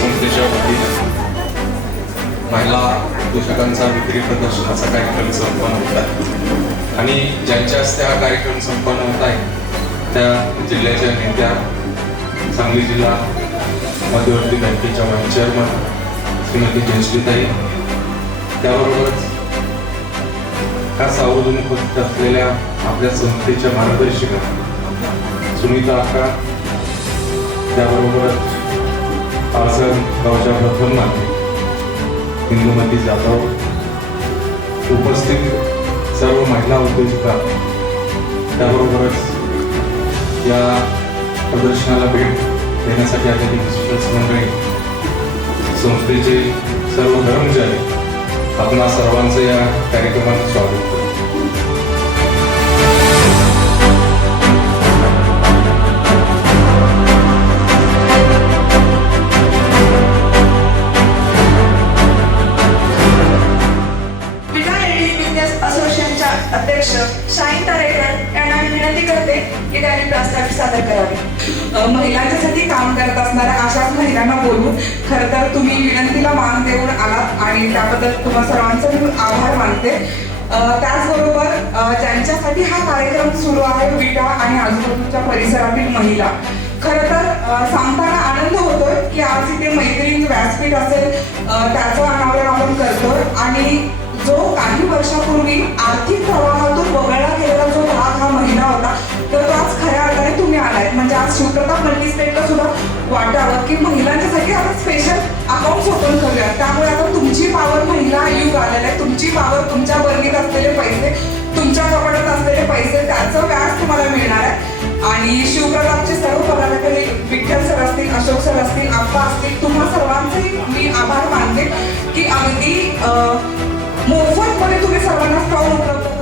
संस्थेच्या वतीनं महिला उद्योजकांचा विक्री प्रदर्शनाचा कार्यक्रम संपन्न होत आहे. आणि ज्यांच्या हस्ते हा कार्यक्रम संपन्न होत आहे त्या जिल्ह्याच्या नेत्या सांगली जिल्हा मध्यवर्ती बँकेच्या वाईस चेअरमन श्रीमती जयश्रीताई. त्याबरोबरच खास आवर्जून उपस्थित असलेल्या आपल्या संस्थेच्या मार्गदर्शिका सुनीता आका. त्याबरोबरच आसन गावच्या प्रथम नाते इंदुमती जाधव उपस्थित सर्व महिला उद्योजिका त्याबरोबरच या प्रदर्शनाला भेट देण्यासाठी आलेली विशेष मंडळी संस्थेचे सर्व कर्मचारी आपणा सर्वांचं या कार्यक्रमात स्वागत अध्यक्ष शाहीन तारेकर यांना मी विनंती करते की त्यांनी प्रस्तावित सादर करावे. महिलांच्यासाठी काम करत असणाऱ्या अशाच महिलांना बोलून खरं तर तुम्ही विनंतीला मान देऊन आलात आणि त्याबद्दल तुम्हा सर्वांचा मी आभार मानते. त्याचबरोबर ज्यांच्यासाठी हा कार्यक्रम सुरू आहे विटा आणि आजूबाजूच्या परिसरातील महिला खरं तर सांगताना आनंद होतोय की आज इथे मैत्रीण व्यासपीठ असेल त्याचं अनावरण आपण करतोय आणि जो काही वर्षापूर्वी आर्थिक प्रवाहातून वगळला गेलेला जो भाग हा महिला होता तर तो आज खऱ्या अर्थाने तुम्ही आलाय. म्हणजे आज शिवप्रताप मल्टीस्टेटला सुद्धा वाटावं की महिलांच्यासाठी आता स्पेशल अकाउंट ओपन करूया त्यामुळे आता तुमची पावर महिला युग आलेला आहे. तुमची पावर तुमच्या वर्गीत असलेले पैसे तुमच्या कपाटात असलेले पैसे त्याचं व्याज तुम्हाला मिळणार आहे. आणि शिवप्रतापचे सर्व पदाधिकारी विठ्ठल सर असतील अशोक सर असतील आप्पा असतील तुम्हा सर्वांचे मी आभार मानते की अगदी मोफतमध्ये तुम्ही सर्वांना स्टॉल उपलब्ध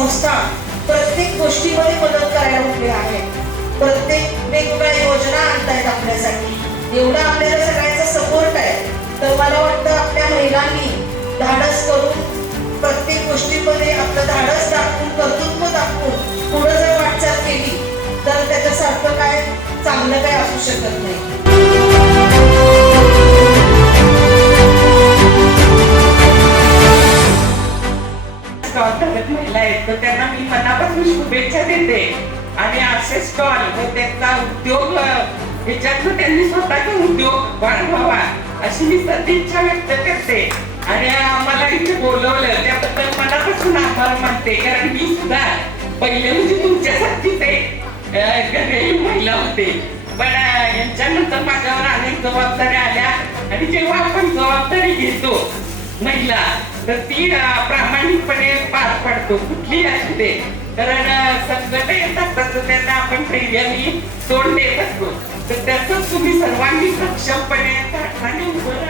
संस्था प्रत्येक गोष्टीमध्ये मदत करायला उभ्या आहेत प्रत्येक वेगवेगळ्या योजना आणतायत आपल्यासाठी. एवढा आपल्याला सगळ्यांचा सपोर्ट आहे. तर मला वाटतं आपल्या महिलांनी धाडस करून प्रत्येक गोष्टीमध्ये आपलं धाडस दाखवून कर्तृत्व दाखवून पुढे जर वाटचाल केली तर त्याच्यासारखं काय चांगलं काय असू शकत नाही. विचारलं त्यांनी स्वतःचा उद्योग वाढवावा अशी मी सदिच्छा व्यक्त करते. आणि आम्हाला इथे बोलवलं त्याबद्दल मनापासून आभार मानते. कारण मी सुद्धा पहिले म्हणजे तुमच्यासारखीच एक घरेलू महिला होते. पण यांच्यानंतर माझ्यावर अनेक जबाबदाऱ्या आल्या. आणि जेव्हा आपण जबाबदारी घेतो महिला तर ती प्रामाणिकपणे पार पडतो. कुठली असू दे. कारण संकट येतात तसं त्यांना आपण धैर्याने तोंड देत असतो. तर त्याचं तुम्ही सर्वांनी सक्षमपणे धाडसाने उभं